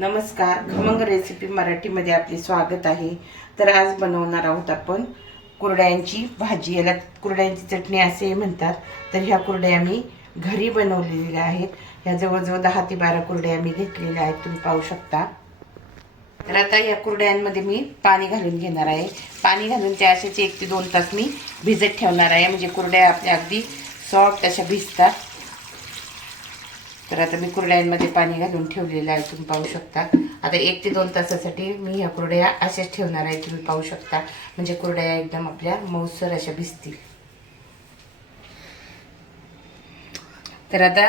नमस्कार खमंग रेसिपी मराठीमध्ये आपले स्वागत आहे. तर आज बनवणार आहोत आपण कुरड्यांची भाजी. याला कुरड्यांची चटणी असे म्हणतात. तर ह्या कुरड्या मी घरी बनवलेल्या आहेत. ह्या जवळजवळ दहा ते बारा कुरड्या मी घेतलेल्या आहेत. तुम्ही पाहू शकता. तर आता या कुरड्यांमध्ये मी पाणी घालून घेणार आहे. पाणी घालून त्या असेच एक ते दोन तास मी भिजत ठेवणार आहे. म्हणजे कुरड्या आपल्या अगदी सॉफ्ट अशा भिजतात. तर आता मी कुरड्यांमध्ये पाणी घालून ठेवलेलं आहे तुम्ही पाहू शकता. आता एक ते दोन तासासाठी मी ह्या कुरड्या अशाच ठेवणार आहे तुम्ही पाहू शकता. म्हणजे कुरड्या एकदम आपल्या मऊसर अशा भिजतील. तर आता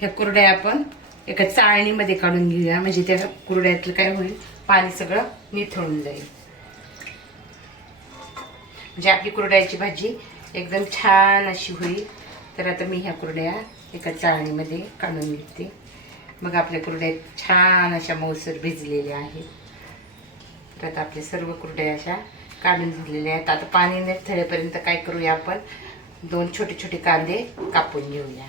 ह्या कुरड्या आपण एका चाळणीमध्ये काढून घेऊया. म्हणजे त्या कुरड्यातलं काय होईल पाणी सगळं निथळून जाईल. म्हणजे आपली कुरड्याची भाजी एकदम छान अशी होईल. तर आता मी ह्या कुरड्या एका चाळणीमध्ये काढून घेते. मग आपल्या कुरड्या छान अशा मौसर भिजलेल्या आहेत. तर आता आपल्या सर्व कुरड्या अशा काढून झालेल्या आहेत. आता पाणी न थळेपर्यंत काय करूया आपण? दोन छोटे छोटे कांदे कापून घेऊया.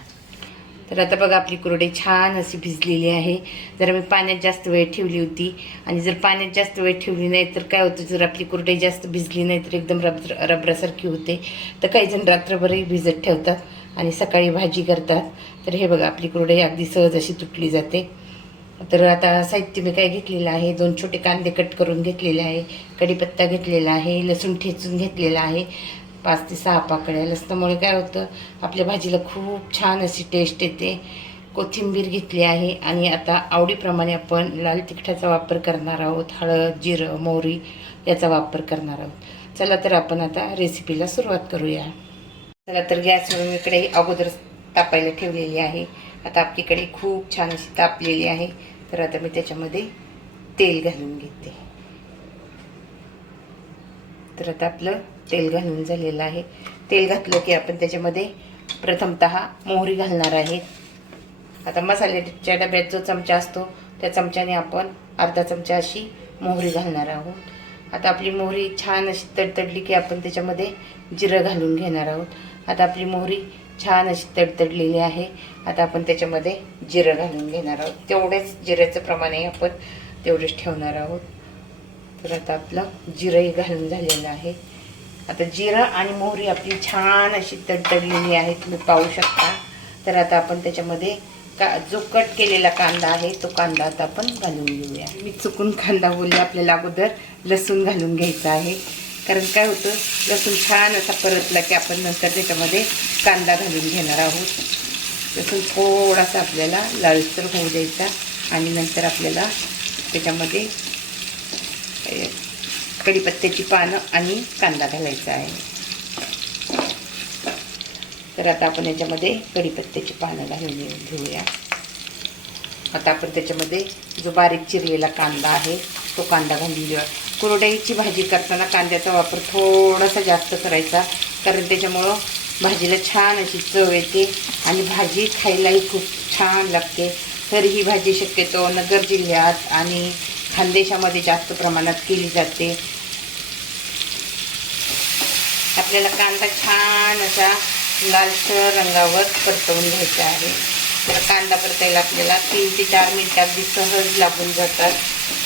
तर आता बघा आपली कुरडे छान अशी भिजलेली आहे. जर मी पाण्यात जास्त वेळ ठेवली होती आणि जर पाण्यात जास्त वेळ ठेवली नाही तर काय होतं? जर आपली कुरडे जास्त भिजली नाही तर एकदम रबर रबरासारखी होते. तर काही जण रात्रभरही भिजत ठेवतात. आणि सकाळी भाजी करतात. तर हे बघा आपली कुरडई अगदी सहज अशी तुटली जाते. तर आता साहित्य मी काय घेतलेलं आहे? दोन छोटे कांदे कट करून घेतलेले आहे. कढीपत्ता घेतलेला आहे. लसूण ठेचून घेतलेला आहे. पाच ते सहा पाकळ्या. लसणामुळे काय होतं? आपल्या भाजीला खूप छान अशी टेस्ट येते. कोथिंबीर घेतली आहे. आणि आता आवडीप्रमाणे आपण लाल तिखटाचा वापर करणार आहोत. हळद जिरं मोहरी याचा वापर करणार आहोत. चला तर आपण आता रेसिपीला सुरुवात करूया. चला तर गॅसवर मी इकडे अगोदर तापायला ठेवलेली आहे. आता आपलीकडे खूप छान अशी तापलेली आहे. तर आता मी त्याच्यामध्ये तेल घालून घेते. तर आता आपलं तेल घालून झालेलं आहे. तेल घातलं की आपण त्याच्यामध्ये प्रथमत मोहरी घालणार आहे. आता मसाल्याच्या डब्यात जो चमचा असतो त्या चमच्याने आपण अर्धा चमचा अशी मोहरी घालणार आहोत. आता आपली मोहरी छान अशी तडतडली की आपण त्याच्यामध्ये जिरं घालून घेणार आहोत. आता आपली मोहरी छान अशी तडतडलेली आहे. आता आपण त्याच्यामध्ये जिरं घालून घेणार आहोत. तेवढेच जिऱ्याचं प्रमाणही आपण तेवढेच ठेवणार आहोत. तर आता आपलं जिरंही घालून झालेलं आहे. आता जिरं आणि मोहरी आपली छान अशी तडतडलेली आहे. तुम्ही पाहू शकता. तर आता आपण त्याच्यामध्ये का जो कट केलेला कांदा आहे तो कांदा आता आपण घालून घेऊया. मी चुकून कांदा बोलले. आपल्याला अगोदर लसूण घालून घ्यायचं आहे. कारण काय होतं लसूण छान असा परतला की आपण नंतर त्याच्यामध्ये कांदा घालून घेणार आहोत. लसूण थोडासा आपल्याला लालसर होऊ द्यायचा आणि नंतर आपल्याला त्याच्यामध्ये कढीपत्त्याची पानं आणि कांदा घालायचा आहे. तर आता आपण याच्यामध्ये कढीपत्त्याची पानं घालून घेऊया. आता आपण त्याच्यामध्ये जो बारीक चिरलेला कांदा आहे तो कांदा घालून घेऊया. कुरडईची भाजी करताना कांद्याचा वापर थोडासा जास्त करायचा कारण त्याच्यामुळं भाजीला छान अशी चव येते आणि भाजी खायलाही खूप छान लागते. तर ही भाजी शक्यतो नगर जिल्ह्यात आणि खानदेशामध्ये जास्त प्रमाणात केली जाते. आपल्याला कांदा छान असा लालसर रंगावर परतवून घ्यायचा आहे. तर कांदा परतायला आपल्याला तीन ते चार मिनटात सहज लागून जातात.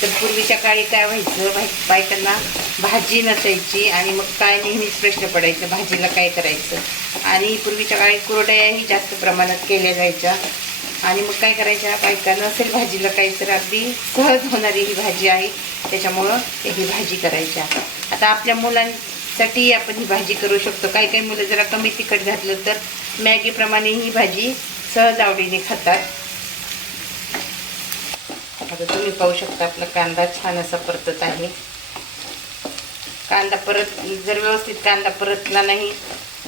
तर पूर्वीच्या काळी काय व्हायचं बायकांना भाजी नसायची आणि मग काय नेहमीच प्रश्न पडायचं भाजीला काय करायचं? आणि पूर्वीच्या काळी कुरड्याही जास्त प्रमाणात केल्या जायच्या. आणि मग काय करायच्या बायका नसेल भाजीला काही तर अगदी सहज होणारी ही भाजी आहे त्याच्यामुळं ही भाजी करायच्या. आता आपल्या मुलांसाठी आपण ही भाजी करू शकतो. काही काही मुलं जरा कमी तिखट घातलं तर मॅगीप्रमाणे ही भाजी सहज आवडीने खातात. आता तुम्ही पाहू शकता आपला कांदा छान असा परतत आहे. कांदा परत जर व्यवस्थित कांदा परतला नाही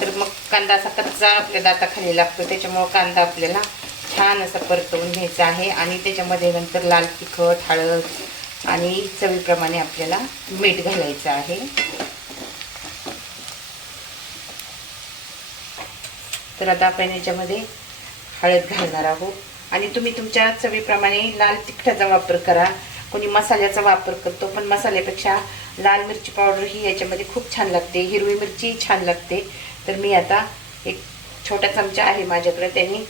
तर मग कांदा असा कच्चा आपल्या दाताखाली लागतो. त्याच्यामुळं कांदा आपल्याला छान असा परतवून घ्यायचा आहे आणि त्याच्यामध्ये नंतर लाल तिखट हळद आणि चवीप्रमाणे आपल्याला मीठ घालायचं आहे. तर आता आपण याच्यामध्ये हळद घालणार आहोत. आणि तुम्ही तुमच्या चवीप्रमाणे लाल तिखटाचा वापर करा. कोणी मसाल्याचा वापर करतो पण मसाल्यापेक्षा लाल मिरची पावडर ही याच्यामध्ये खूप छान लागते. हिरवी मिरची छान लागते. तर मी आता एक छोटा चमचा आहे माझ्याकडे. त्यांनी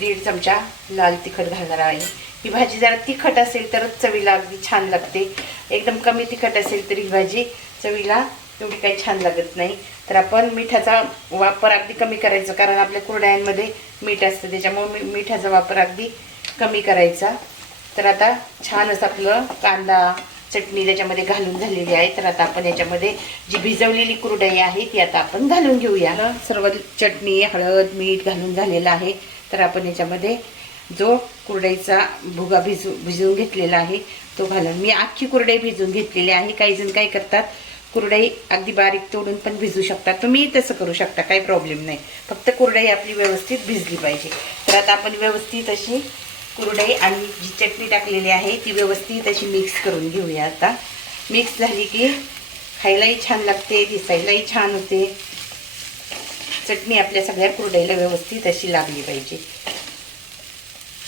दीड चमचा लाल तिखट घालणार आहे. ही भाजी जरा तिखट असेल तरच चवीला अगदी छान लागते. एकदम कमी तिखट असेल तर ही भाजी चवीला एवढी काही छान लागत नाही. तर आपण मिठाचा वापर अगदी कमी करायचा कारण आपल्या कुरड्यांमध्ये मीठ असतं त्याच्यामुळे मी- मिठाचा वापर अगदी कमी करायचा. तर आता छान असं आपलं कांदा चटणी त्याच्यामध्ये घालून झालेली आहे. तर आता आपण याच्यामध्ये जी भिजवलेली कुरडई आहे ती आता आपण घालून घेऊया. सर्व चटणी हळद मीठ घालून झालेलं आहे. तर आपण याच्यामध्ये जो कुरडईचा भुगा भिजू भिजवून घेतलेला आहे तो घालून. मी अख्खी कुरडई भिजवून घेतलेली आहे. काही जण काय करतात कुरडई अगदी बारीक तोडून पण भिजू शकता. तुम्ही तसं करू शकता काही प्रॉब्लेम नाही. फक्त कुरडई आपली व्यवस्थित भिजली पाहिजे. तर आता आपण व्यवस्थित अशी कुरडई आणि जी चटणी टाकलेली आहे ती व्यवस्थित अशी मिक्स करून घेऊया आता. मिक्स झाली की खायलाही छान लागते दिसायलाही छान होते. चटणी आपल्या सगळ्या कुरडईला व्यवस्थित अशी लागली पाहिजे.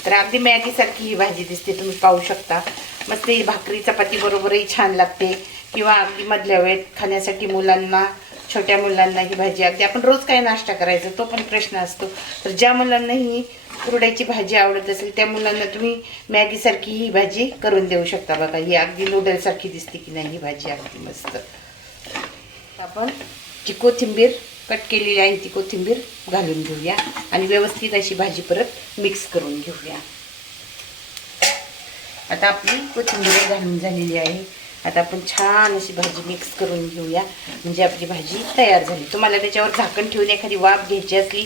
तर अगदी मॅगीसारखी ही भाजी दिसते तुम्ही पाहू शकता. मस्त ही भाकरी चपाती बरोबरही छान लागते. किंवा अगदी मधल्या वेळेत खाण्यासाठी मुलांना छोट्या मुलांना ही भाजी अगदी आपण रोज काय नाश्ता करायचा तो पण प्रश्न असतो. तर ज्या मुलांना ही कुरड्याची भाजी आवडत असेल त्या मुलांना तुम्ही मॅगीसारखी ही भाजी करून देऊ शकता बघा. ही अगदी नूडलसारखी दिसते की नाही ही भाजी अगदी मस्त. आपण जी कोथिंबीर कट केलेली आहे ती कोथिंबीर घालून घेऊया. आणि व्यवस्थित अशी भाजी परत मिक्स करून घेऊया. आता आपली कोथिंबीर घालून झालेली आहे. आता आपण छान अशी भाजी मिक्स करून घेऊया. म्हणजे आपली भाजी तयार झाली. तुम्हाला त्याच्यावर झाकण ठेवून एखादी वाफ घ्यायची असली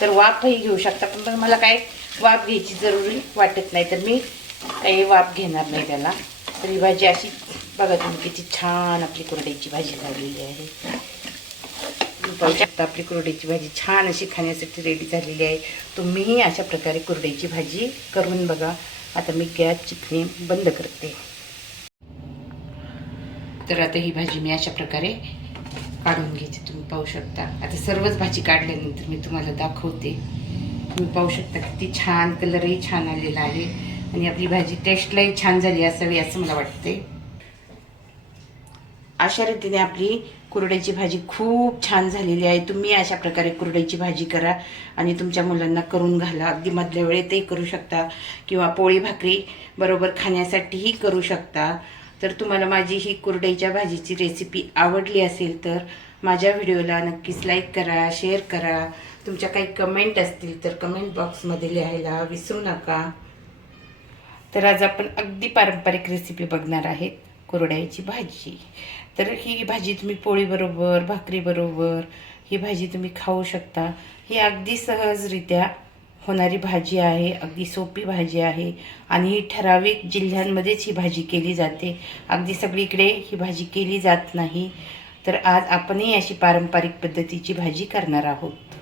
तर वाफही घेऊ शकता. पण मला काय वाफ घ्यायची जरुरी वाटत नाही. तर मी काही वाफ घेणार नाही त्याला. तर ही भाजी अशी बघा तुम्ही किती छान आपली कुरड्याची भाजी झालेली आहे. पाहू शकता आपली कुरड्याची भाजी छान अशी खाण्यासाठी रेडी झालेली आहे. तुम्हीही अशा प्रकारे कुरड्याची भाजी करून बघा. आता मी गॅसची फ्लेम बंद करते. तर आता ही भाजी मी अशा प्रकारे काढून घेते तुम्ही पाहू शकता. आता सर्वच भाजी काढल्यानंतर मी तुम्हाला दाखवते. तुम्ही पाहू शकता किती छान कलरही छान आलेला आहे. आणि आपली भाजी टेस्टलाही छान झाली असावी असं मला वाटते अशा रीतीने आपली कुरड्याची भाजी खूप छान झालेली आहे. तुम्ही अशा प्रकारे कुरड्याची भाजी करा आणि तुमच्या मुलांना करून घाला. अगदी मधल्या वेळेतही करू शकता किंवा पोळी भाकरी बरोबर खाण्यासाठीही करू शकता. तर तुम्हाला माझी ही कुरड्याच्या भाजीची रेसिपी आवडली असेल तर माझ्या व्हिडिओला नक्कीच लाईक करा शेअर करा. तुमच्या काही कमेंट असतील तर कमेंट बॉक्समध्ये लिहायला विसरू नका. तर आज आपण अगदी पारंपरिक रेसिपी बघणार आहेत कुरड्याची भाजी. तर ही भाजी तुम्ही पोळीबरोबर भाकरीबरोबर ही भाजी तुम्ही खाऊ शकता. ही अगदी सहजरित्या होणारी भाजी आहे अगदी सोपी भाजी आहे आणि ही ठराविक जिल्ह्यांमध्येच ही भाजी केली जाते. अगदी सगळीकडे ही भाजी केली जात नाही. तर आज आपणही अशी पारंपरिक पद्धतीची भाजी करणार आहोत.